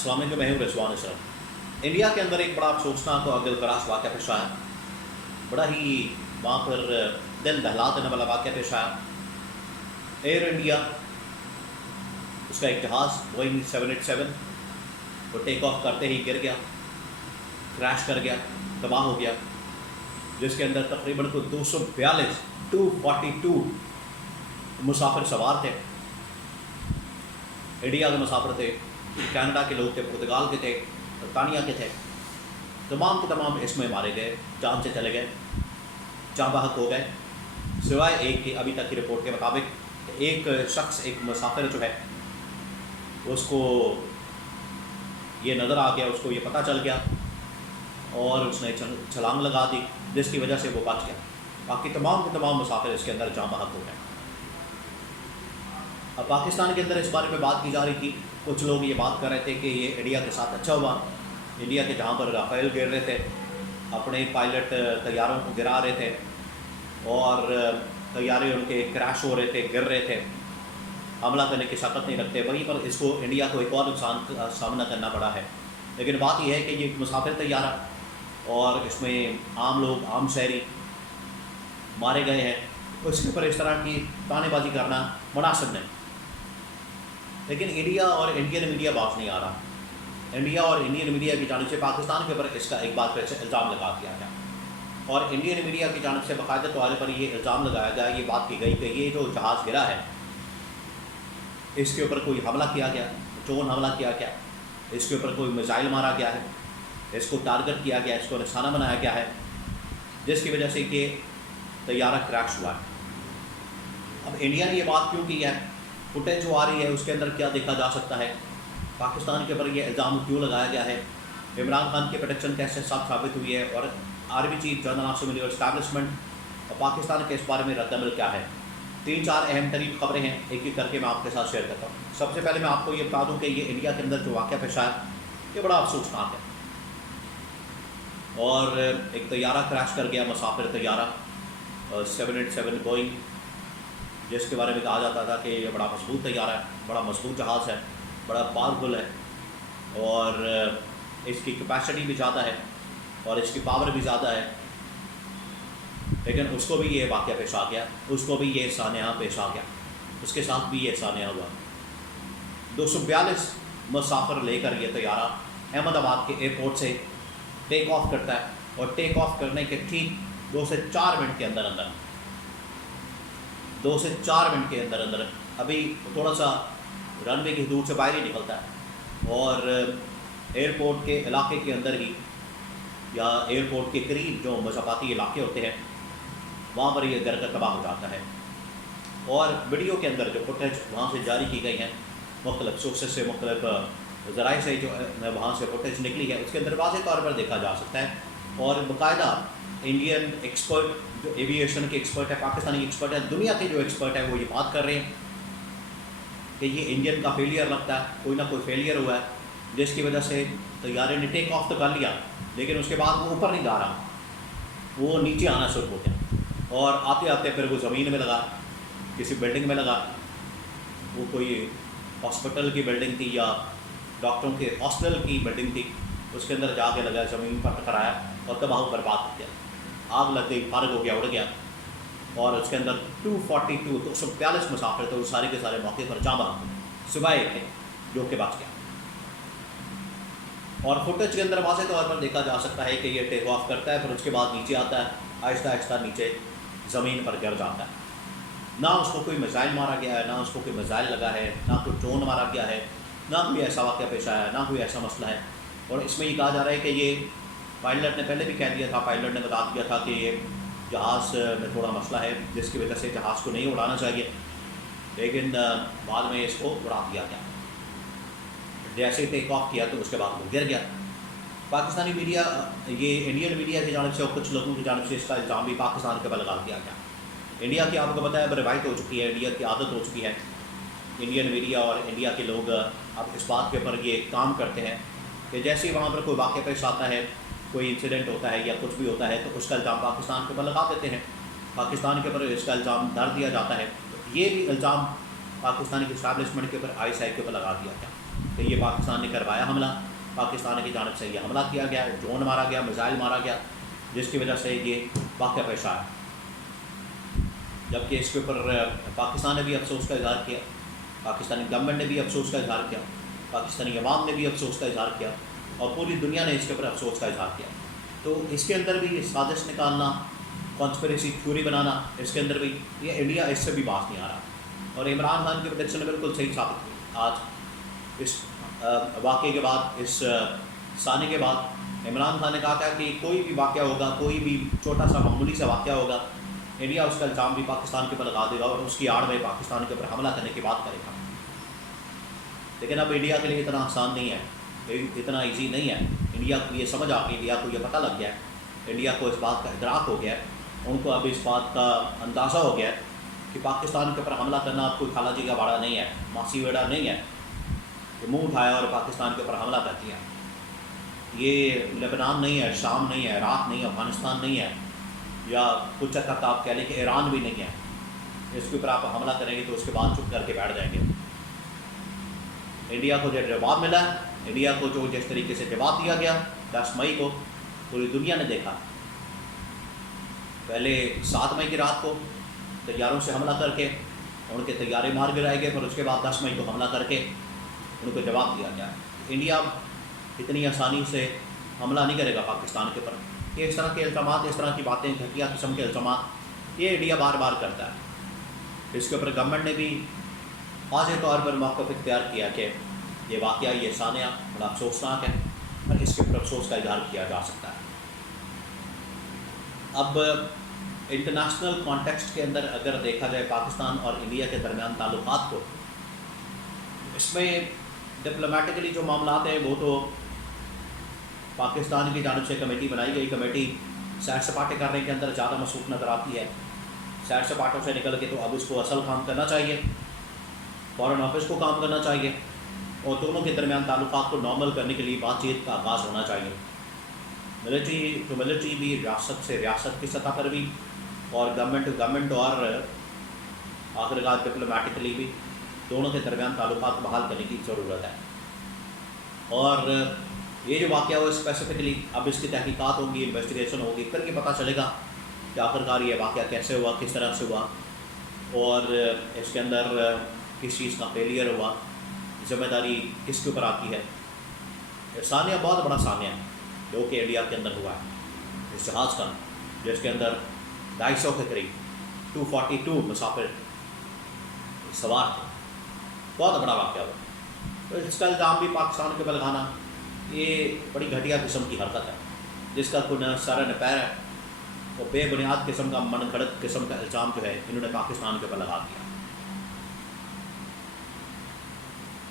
अस्सलाम वालेकुम, मैं हूं रिजवान अशरफ। इंडिया के अंदर एक बड़ा अफसोसनाक और दिलखराश वाक़या पेश आया। बड़ा ही वहाँ पर दिल दहला देने वाला वाक़या पेश आया। एयर इंडिया, उसका एक जहाज़ बोइंग 787 वो टेक ऑफ करते ही गिर गया, क्रैश कर गया, तबाह हो गया, जिसके अंदर तकरीबन को 242 मुसाफिर सवार थे। इंडिया के मुसाफिर थे, कनाडा के लोग थे, पुर्तगाल के थे, बरतानिया के थे। तमाम के तमाम इसमें मारे गए, जान से चले गए, जाँ बहक हो गए, सिवाय एक की अभी तक की रिपोर्ट के मुताबिक एक शख्स, एक मुसाफिर जो है उसको ये नज़र आ गया, उसको ये पता चल गया और उसने छलांग लगा दी, जिसकी वजह से वो बच गया। बाकी तमाम के तमाम मुसाफिर इसके अंदर जाँ बहक हो गए। अब पाकिस्तान के अंदर इस बारे में बात की जा रही थी, कुछ लोग ये बात कर रहे थे कि ये इंडिया के साथ अच्छा हुआ। इंडिया के जहाँ पर राफेल गिर रहे थे, अपने पायलट तैयारों को गिरा रहे थे और तैयारे उनके क्रैश हो रहे थे, गिर रहे थे, हमला करने की शक्ल नहीं रखते, वहीं पर इसको इंडिया को एक और नुकसान का सामना करना पड़ा है। लेकिन बात यह है कि ये मुसाफिर तैयारा और इसमें आम लोग, आम शहरी मारे गए हैं, उसके ऊपर इस तरह की तानेबाजी करना मुनासिब नहीं। लेकिन इंडिया और इंडियन मीडिया बात नहीं आ रहा। इंडिया और इंडियन मीडिया की जानिब से पाकिस्तान के ऊपर इसका एक बार फिर से इल्ज़ाम लगा दिया गया और इंडियन मीडिया की जानिब से बाकायदा तौर पर ये इल्ज़ाम लगाया गया, ये बात की गई कि ये जो जहाज़ गिरा है इसके ऊपर कोई हमला किया गया, ड्रोन हमला किया गया, इसके ऊपर कोई मिसाइल मारा गया है, इसको टारगेट किया गया, इसको निशाना बनाया गया है, जिसकी वजह से कि तैयारा क्रैश हुआ है। अब इंडिया ने ये बात क्यों की है, फुटेज जो आ रही है उसके अंदर क्या देखा जा सकता है, पाकिस्तान के ऊपर ये इल्ज़ाम क्यों लगाया गया है, इमरान खान की प्रोटेक्शन कैसे साबित हुई है और army chief general of civil establishment और पाकिस्तान के इस बारे में रद्द-ए-अमल क्या है। 3-4 अहम तरीन खबरें हैं, एक एक करके मैं आपके साथ शेयर करता हूँ। सबसे पहले मैं आपको ये बता दूँ कि ये इंडिया के अंदर जो वाक़या पेश आया ये बड़ा अफसोसनाक है और एक तैयारा क्रैश कर गया, मुसाफिर तैयारा 787 बोइंग, जिसके बारे में कहा जाता था कि ये बड़ा मजबूत तैयारा है, बड़ा मजबूत जहाज़ है, बड़ा पावरफुल है और इसकी कैपेसिटी भी ज़्यादा है और इसकी पावर भी ज़्यादा है। लेकिन उसको भी ये वाक़या पेश आ गया, उसको भी ये सान्या पेश आ गया, उसके साथ भी ये सान्या हुआ। 242 मुसाफिर लेकर ये तैयारा अहमदाबाद के एयरपोर्ट से टेक ऑफ करता है और टेक ऑफ करने के ठीक 2 से 4 मिनट के अंदर अंदर 2 से 4 मिनट के अंदर अंदर अभी थोड़ा सा रनवे की हदूद से बाहर ही निकलता है और एयरपोर्ट के इलाके के अंदर ही या एयरपोर्ट के करीब जो मज़ाफ़ाती इलाके होते हैं वहाँ पर ये गिर कर तबाह हो जाता है। और वीडियो के अंदर जो फुटेज वहाँ से जारी की गई हैं, मुख्तलिफ सोर्सेस से, मुख्तलिफ ज़राए से जो वहाँ से फुटेज निकली है, उसके अंदर वाज़ेह तौर पर देखा जा सकता है और बाकायदा इंडियन एक्सपर्ट जो एविएशन के एक्सपर्ट है, पाकिस्तानी एक्सपर्ट है, दुनिया के जो एक्सपर्ट है वो ये बात कर रहे हैं कि ये इंजन का फेलियर लगता है, कोई ना कोई फेलियर हुआ है, जिसकी वजह से तैयारे ने टेक ऑफ तो कर लिया लेकिन उसके बाद वो ऊपर नहीं जा रहा, वो नीचे आना शुरू हो गया और आते आते फिर वो ज़मीन में लगा, किसी बिल्डिंग में लगा, वो कोई हॉस्पिटल की बिल्डिंग थी या डॉक्टरों के हॉस्पिटल की बिल्डिंग थी, उसके अंदर जाके लगा, ज़मीन पर टकराया और तबाह बर्बाद हो गया, आग लग गई, फारग हो गया, उड़ गया और उसके अंदर 242 मुसाफिर थे, वो सारे के सारे मौके पर जाँ बहक हुए, सिवाय एक थे जो कि बच गया। और फुटेज के अंदर वाज़ेह तौर पर देखा जा सकता है कि ये टेक ऑफ करता है, फिर उसके बाद नीचे आता है, आहिस्ता आहिस्ता नीचे ज़मीन पर गिर जाता है। ना उसको कोई मिसाइल मारा गया है, ना उसको कोई मिसाइल लगा है, ना कोई ड्रोन मारा गया है, ना कोई ऐसा वाक़या पेश आया है, ना कोई ऐसा मसला है। और इसमें ये कहा जा रहा है कि ये पायलट ने पहले भी कह दिया था, पायलट ने बता दिया था कि ये जहाज़ में थोड़ा मसला है जिसकी वजह से जहाज़ को नहीं उड़ाना चाहिए, लेकिन बाद में इसको उड़ा दिया गया। जैसे ही टेक ऑफ किया तो उसके बाद वो गिर गया। पाकिस्तानी मीडिया, ये इंडियन मीडिया की जानिब से और कुछ लोगों की जानिब से इसका इल्ज़ाम भी पाकिस्तान के ऊपर लगा दिया गया। इंडिया की आपको पता है रवायत हो चुकी है, इंडिया की आदत हो चुकी है, इंडियन मीडिया और इंडिया के लोग अब इस बात के ऊपर ये काम करते हैं कि जैसे ही वहाँ पर कोई वाक़या पेश आता है, कोई इंसिडेंट होता है या कुछ भी होता है तो उसका इल्ज़ाम पाकिस्तान के ऊपर लगा देते हैं, पाकिस्तान के ऊपर इसका इल्ज़ाम धर दिया जाता है। ये भी इल्ज़ाम पाकिस्तानी इस्टेब्लिशमेंट के ऊपर, ISI के ऊपर लगा दिया गया। کہ یہ پاکستان نے کروایا حملہ، پاکستان کی جانب سے یہ حملہ کیا گیا، ڈرون مارا گیا، میزائل مارا گیا، جس کی وجہ سے یہ واقعہ پیش آیا۔ جبکہ اس کے اوپر پاکستان نے بھی افسوس کا اظہار کیا، پاکستانی گورنمنٹ نے بھی افسوس کا اظہار کیا، پاکستانی عوام نے بھی افسوس کا اظہار کیا، اور پوری دنیا نے اس کے اوپر افسوس کا اظہار کیا۔ تو اس کے اندر بھی سازش نکالنا، کانسپریسی تھیوری بنانا، اس کے اندر بھی یہ انڈیا اس سے بھی باز نہیں آ رہا۔ اور عمران خان کی پریڈکشن بالکل صحیح ثابت ہوئی۔ آج اس واقعے کے بعد، اس ثانی کے بعد عمران خان نے کہا تھا کہ کوئی بھی واقعہ ہوگا، کوئی بھی چھوٹا سا معمولی سا واقعہ ہوگا، انڈیا اس کا الزام بھی پاکستان کے اوپر لگا دے گا اور اس کی آڑ میں پاکستان کے اوپر حملہ کرنے کی بات کرے گا۔ لیکن اب انڈیا کے لیے اتنا آسان نہیں ہے، اتنا ایزی نہیں ہے۔ انڈیا کو یہ سمجھ آ گئی، انڈیا کو یہ پتہ لگ گیا ہے، انڈیا کو اس بات کا ادراک ہو گیا ہے، ان کو اب اس بات کا اندازہ ہو گیا ہے کہ پاکستان کے اوپر حملہ کرنا اب کوئی خالہ جی کا باڑا نہیں ہے، ماسی ویڑا نہیں ہے کہ منہ اٹھایا اور پاکستان کے اوپر حملہ کر دیا۔ یہ لبنان نہیں ہے، شام نہیں ہے، عراق نہیں ہے، افغانستان نہیں ہے، یا کچھ تک آپ کہہ لیں کہ ایران بھی نہیں ہے۔ اس کے اوپر آپ حملہ کریں گے تو اس کے بعد چپ کر کے بیٹھ جائیں گے۔ انڈیا کو جو جواب ملا ہے، انڈیا کو جو جس طریقے سے جواب دیا گیا 10 مئی کو، پوری دنیا نے دیکھا۔ پہلے 7 مئی کی رات کو طیاروں سے حملہ کر کے ان کے طیارے مار گرائے گئے، پھر اس کے بعد 10 مئی کو حملہ کر کے ان کو جواب دیا گیا۔ انڈیا اتنی آسانی سے حملہ نہیں کرے گا پاکستان کے اوپر۔ کہ اس طرح کے الزامات، اس طرح کی باتیں، گھٹیا قسم کے الزامات یہ انڈیا بار بار کرتا ہے۔ اس کے اوپر گورنمنٹ نے بھی واضح طور پر موقف اختیار کیا کہ یہ واقعہ، یہ سانحہ بڑا افسوسناک ہے اور اس کے اوپر افسوس کا اظہار کیا جا سکتا ہے۔ اب انٹرنیشنل کانٹیکسٹ کے اندر اگر دیکھا جائے پاکستان اور انڈیا کے درمیان تعلقات کو، اس میں ڈپلومیٹکلی جو معاملات ہیں وہ تو پاکستان کی جانب سے کمیٹی بنائی گئی، کمیٹی سیر سپاٹے کرنے کے اندر زیادہ مصروف نظر آتی ہے۔ سیر سپاٹوں سے نکل کے تو اب اس کو اصل کام کرنا چاہیے، فارن آفس کو کام کرنا چاہیے، اور دونوں کے درمیان تعلقات کو نارمل کرنے کے لیے بات چیت کا آغاز ہونا چاہیے۔ ملٹری ٹو ملٹری بھی، ریاست سے ریاست کی سطح پر بھی، اور گورنمنٹ ٹو گورنمنٹ، اور آخرکار ڈپلومیٹکلی بھی دونوں کے درمیان تعلقات بحال کرنے کی ضرورت ہے۔ اور یہ جو واقعہ ہو اسپیسیفکلی اب اس کی تحقیقات ہوں گی، انویسٹیگیشن ہوگی، پھر یہ پتہ چلے گا کہ آخرکار یہ واقعہ کیسے ہوا، کس طرح سے ہوا، اور اس کے اندر کس چیز کا فیلئر ہوا، ذمہ داری کس کے اوپر آتی ہے۔ سانحہ بہت بڑا سانحہ ہے جو کہ انڈیا کے اندر ہوا ہے، اس جہاز کا، جس کے اندر 250 کے قریب 242 مسافر سوار تھے۔ بہت بڑا واقعہ ہوا۔ تو اس کا الزام بھی پاکستان کے اوپر لگانا یہ بڑی گھٹیا قسم کی حرکت ہے، جس کا کوئی نہ سر نہ پیر ہے، اور بے بنیاد قسم کا، من گھڑت قسم کا الزام جو ہے انہوں نے پاکستان کے اوپر لگا دیا۔